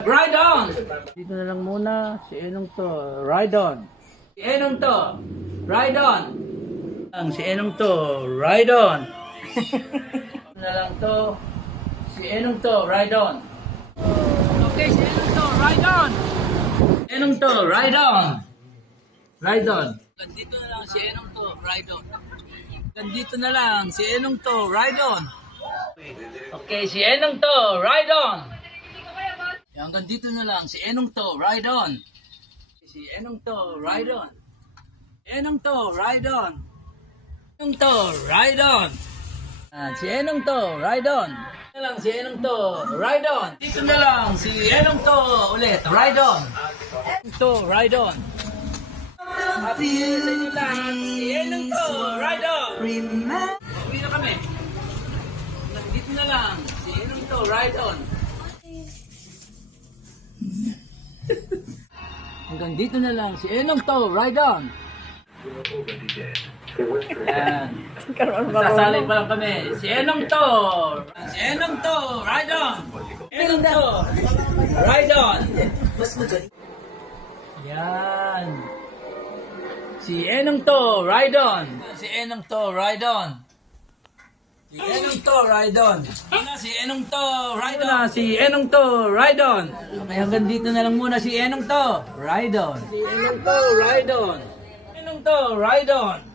Ride on! Dito na lang muna. Si Enong to. Ride on. Si Enong to. Ride on. Si Enong to. Ride on. na lang to. Si Enong to. Ride on. Okay, si Enong to. Ride on. Enong to. Ride on. Ride on. Gandito na lang si Enong to. Ride on. Gandito na lang si Enong to. Ride on. Okay, si Enong to. Ride on. Hanggang dito na lang, si Enong to, ride on. Si Enong to, ride on. Enong to, ride on. Enong to, ride on. Si Enong to, ride on. Dito na lang, si Enong to, ride on. Dito na lang, si Enong to, ulit, ride on. Enong to, ride on. Happy sa inyo lang, si Enong to, ride on. Uwi na kami. Dito na lang, si Enong to, ride on. Hanggang dito na lang, si Enong to, ride on. Ayan. Sasalit pa lang kami. Si Enong to. Si Enong to, ride on. Enong to, ride on. Yan. Si Enong to, ride on. Si Enong to, ride on. Si Enong to, ride on. Si Enong to, ride on. Si Enong to, ride on. Okay, hanggang dito na lang muna si Enong to, ride on. Si Enong to, ride on. Enong to, ride on.